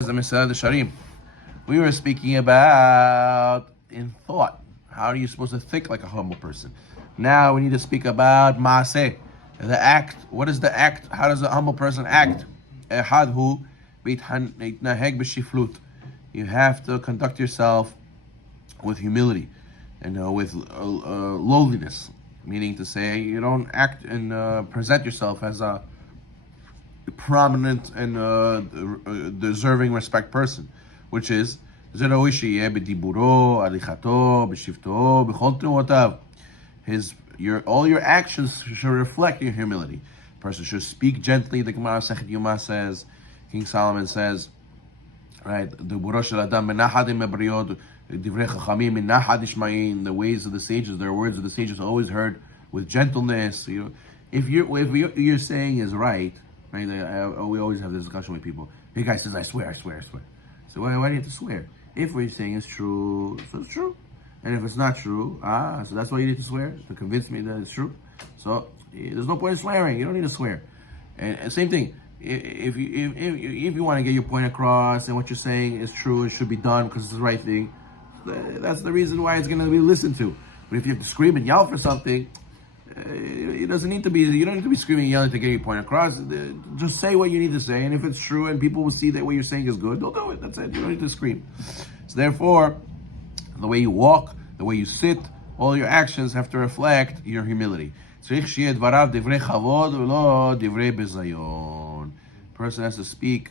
We were speaking about in thought. How are you supposed to think like a humble person? Now we need to speak about maaseh, the act. What is the act? How does a humble person act? Ehadhu b'itnaheg b'shiflut. You have to conduct yourself with humility and with lowliness, meaning to say you don't act and present yourself as a prominent and deserving respect person, which is his all your actions should reflect your humility. A person should speak gently. The Gemara Sechet Yoma says, King Solomon says, right, the ways of the sages, their words of the sages are always heard with gentleness. If you're saying is right, we always have this discussion with people. The guy says, I swear. So why do you have to swear? If what you're saying is true, so it's true. And if it's not true, so that's why you need to swear? To convince me that it's true? So there's no point in swearing. You don't need to swear. And same thing. If you want to get your point across and what you're saying is true, it should be done because it's the right thing, that's the reason why it's going to be listened to. But if you have to scream and yell for something, it doesn't need to be. You don't need to be screaming and yelling to get your point across. Just say what you need to say, and if it's true and people will see that what you're saying is good, they'll do it. That's it. You don't need to scream. So therefore, the way you walk, the way you sit, all your actions have to reflect your humility. Person has to speak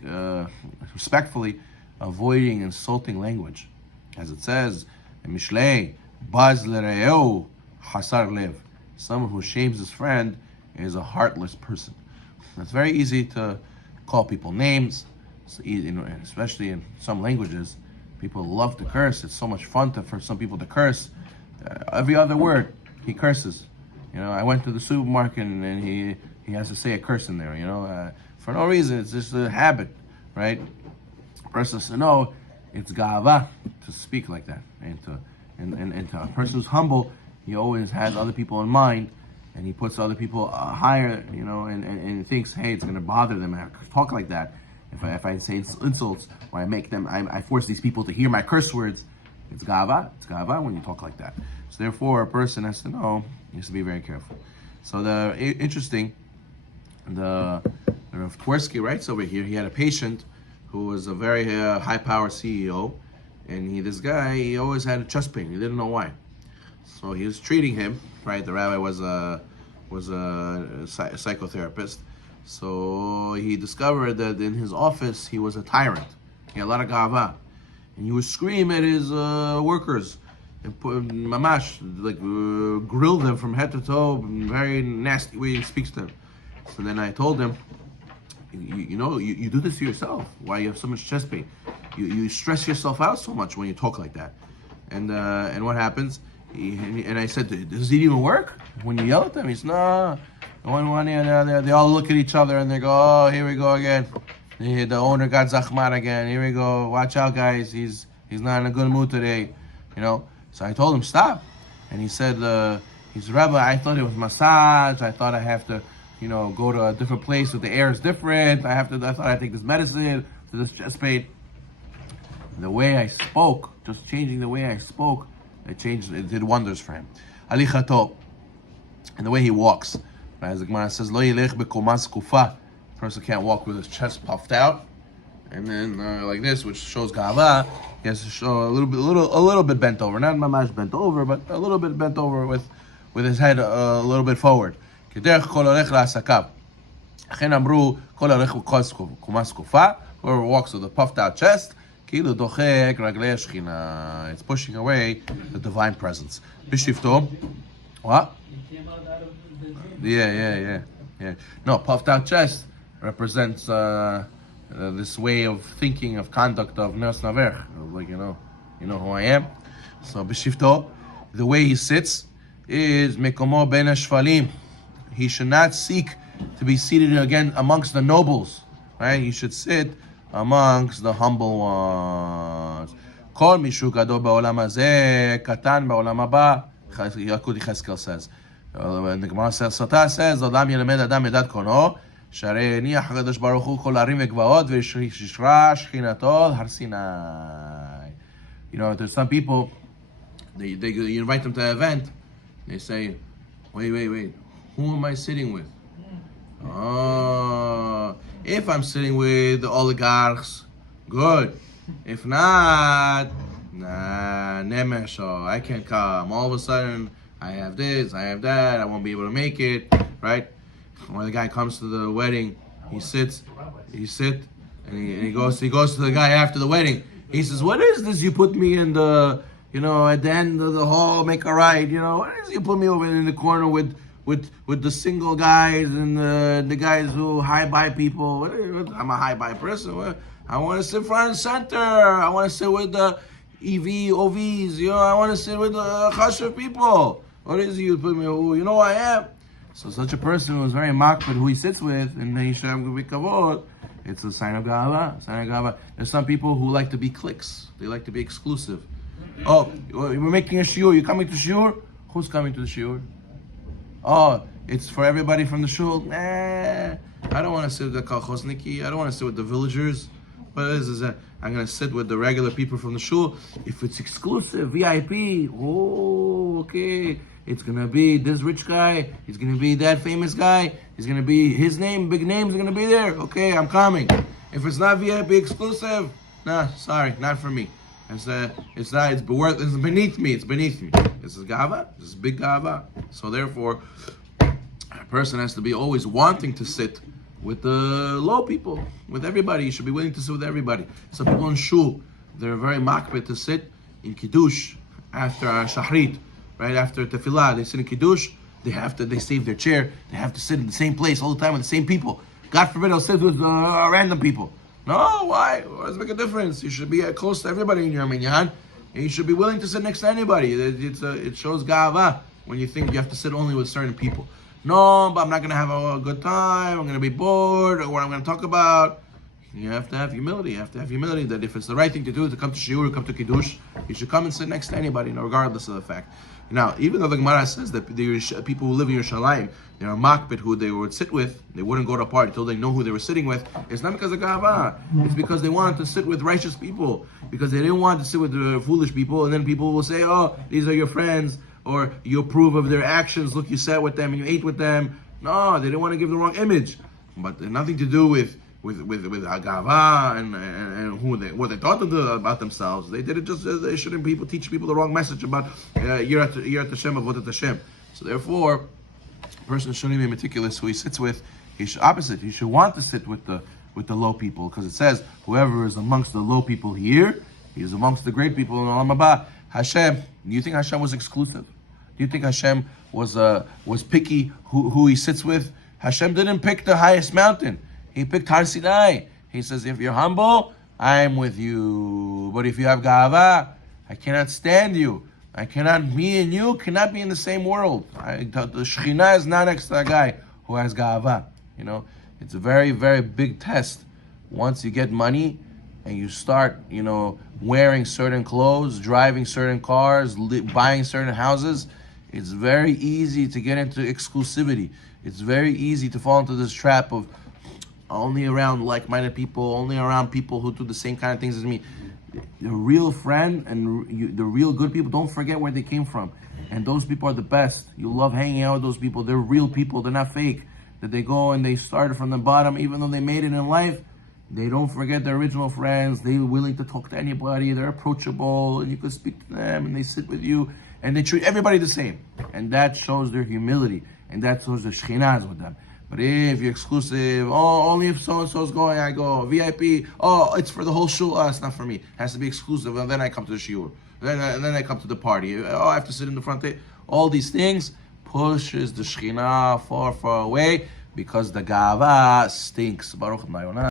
respectfully, avoiding insulting language, as it says in Mishlei, Baz l're'eu hasar lev. Someone who shames his friend is a heartless person. It's very easy to call people names, especially in some languages. People love to curse. It's so much fun for some people to curse. Every other word, he curses. I went to the supermarket and he has to say a curse in there, for no reason. It's just a habit, right? A person says, no, it's gava to speak like that. And to a person who's humble, he always has other people in mind, and he puts other people higher, and thinks, hey, it's going to bother them if I talk like that. If I say insults, or I force these people to hear my curse words, it's gava when you talk like that. So therefore, a person has to know, he has to be very careful. So the Rav Tversky writes over here, he had a patient who was a very high-power CEO, and this guy always had a chest pain. He didn't know why. So he was treating him, right? The rabbi was a psychotherapist. So he discovered that in his office he was a tyrant. He had a lot of gava, and he would scream at his workers and put mamash, grill them from head to toe, in a very nasty way he speaks to them. So then I told him, you do this to yourself. Why you have so much chest pain? You stress yourself out so much when you talk like that. And what happens? And I said, does it even work when you yell at them? He said, no. They all look at each other and they go, oh, here we go again. The owner got zachman again. Here we go. Watch out, guys. He's not in a good mood today. So I told him, stop. And he said, he's Rabbi, I thought it was massage. I thought I have to, go to a different place where the air is different. I thought I'd take this medicine to this chest pain. The way I spoke, just changing the way I spoke, it did wonders for him. Alichato, and the way he walks. As the Gemara says, Lo yilech b'komas kufa. Person can't walk with his chest puffed out, and then like this, which shows gava. He has to show a little bit bent over, not mamash bent over, but a little bit bent over with his head a little bit forward. Kederech kol orech la'asakav. Achen amru kol orech b'komas kufa. Whoever walks with a puffed out chest, kilu dochek raglei shechina. It's pushing away the divine presence. Bishifto, what? Yeah. No, puffed out chest represents this way of thinking, of conduct of Nes Naver, like you know who I am. So b'shifto, the way he sits is mekomo ben hashfalim. He should not seek to be seated again amongst the nobles, right? He should sit amongst the humble ones. Kol mishu gadol ba'olam hazeh, katan ba'olam haba. Yakut Yecheskel says. And the Gemara says, Sota says, Adam yelamed Adam edat kono, שהרי הניח הקדוש ברוך הוא כל הרים וגבעות וישרה שכינתו על הר סיני. You know, there's some people, you invite them to an event, they say, wait, who am I sitting with? Oh, if I'm sitting with the oligarchs, good. If not, nah, nemesho, I can't come. All of a sudden, I have this, I have that, I won't be able to make it, right? When the guy comes to the wedding, he sits, and he goes to the guy after the wedding. He says, what is this you put me in the, at the end of the hall, make a right, what is it you put me over in the corner with the single guys and the guys who high-buy people? I'm a high-buy person. I want to sit front and center. I want to sit with the OVs, I want to sit with the Chashav people. What is it you put me, who I am? So such a person who is very makpid who he sits with, and it's a sign of gava. There's some people who like to be cliques. They like to be exclusive. Oh, we're making a shiur. You're coming to shiur? Who's coming to the shiur? Oh, it's for everybody from the shul. I don't want to sit with the kolchosniki. I don't want to sit with the villagers. What is that? I'm going to sit with the regular people from the shul. If it's exclusive, VIP, okay. It's going to be this rich guy. He's going to be that famous guy. He's going to be, his name, big name's going to be there. Okay, I'm coming. If it's not VIP exclusive, nah, sorry, not for me. It's beneath me. This is gava. This is big gava. So therefore, a person has to be always wanting to sit with the low people, with everybody. You should be willing to sit with everybody. Some people in shul, they're very makbet to sit in kiddush after shahrit, right after tefillah. They sit in kiddush. They save their chair. They have to sit in the same place all the time with the same people. God forbid, they'll sit with random people. No, why? Does it make a difference? You should be close to everybody in your minyan, and you should be willing to sit next to anybody. It shows gava when you think you have to sit only with certain people. No, but I'm not going to have a good time. I'm going to be bored, or what I'm going to talk about. You have to have humility. You have to have humility that if it's the right thing to do to come to shiur, come to kiddush, you should come and sit next to anybody, regardless of the fact. Now, even though the Gemara says that there are people who live in Yerushalayim, there are makbet who they would sit with, they wouldn't go to a party until they know who they were sitting with. It's not because of gava. It's because they wanted to sit with righteous people, because they didn't want to sit with the foolish people, and then people will say, oh, these are your friends, or you approve of their actions. Look, you sat with them and you ate with them. No, they didn't want to give the wrong image. But nothing to do with agava and what they thought about themselves. They did it just as they shouldn't teach people the wrong message about Yirat Hashem, Avodat Hashem. So therefore, a person shouldn't be meticulous who he sits with. He should want to sit with the low people, because it says whoever is amongst the low people here, he is amongst the great people in Olam Haba. Hashem, do you think Hashem was exclusive? Do you think Hashem was picky who he sits with? Hashem didn't pick the highest mountain. He picked Har Sinai. He says, if you're humble, I'm with you. But if you have gava, I cannot stand you. Me and you cannot be in the same world. The Shekhinah is not next to a guy who has gava. It's a very, very big test. Once you get money and you start, wearing certain clothes, driving certain cars, buying certain houses, it's very easy to get into exclusivity. It's very easy to fall into this trap of only around like-minded people, only around people who do the same kind of things as me. The real friend and the real good people, don't forget where they came from. And those people are the best. You love hanging out with those people. They're real people. They're not fake. That they go and they started from the bottom, even though they made it in life. They don't forget their original friends. They're willing to talk to anybody. They're approachable, and you can speak to them, and they sit with you, and they treat everybody the same. And that shows their humility, and that shows the Shekhinah is with them. But if you're exclusive, only if so-and-so is going, I go. VIP, it's for the whole shul. It's not for me. It has to be exclusive, and then I come to the shiur. And then I come to the party. I have to sit in the front. All these things pushes the Shekhinah far, far away, because the gava stinks. Baruch Adonai.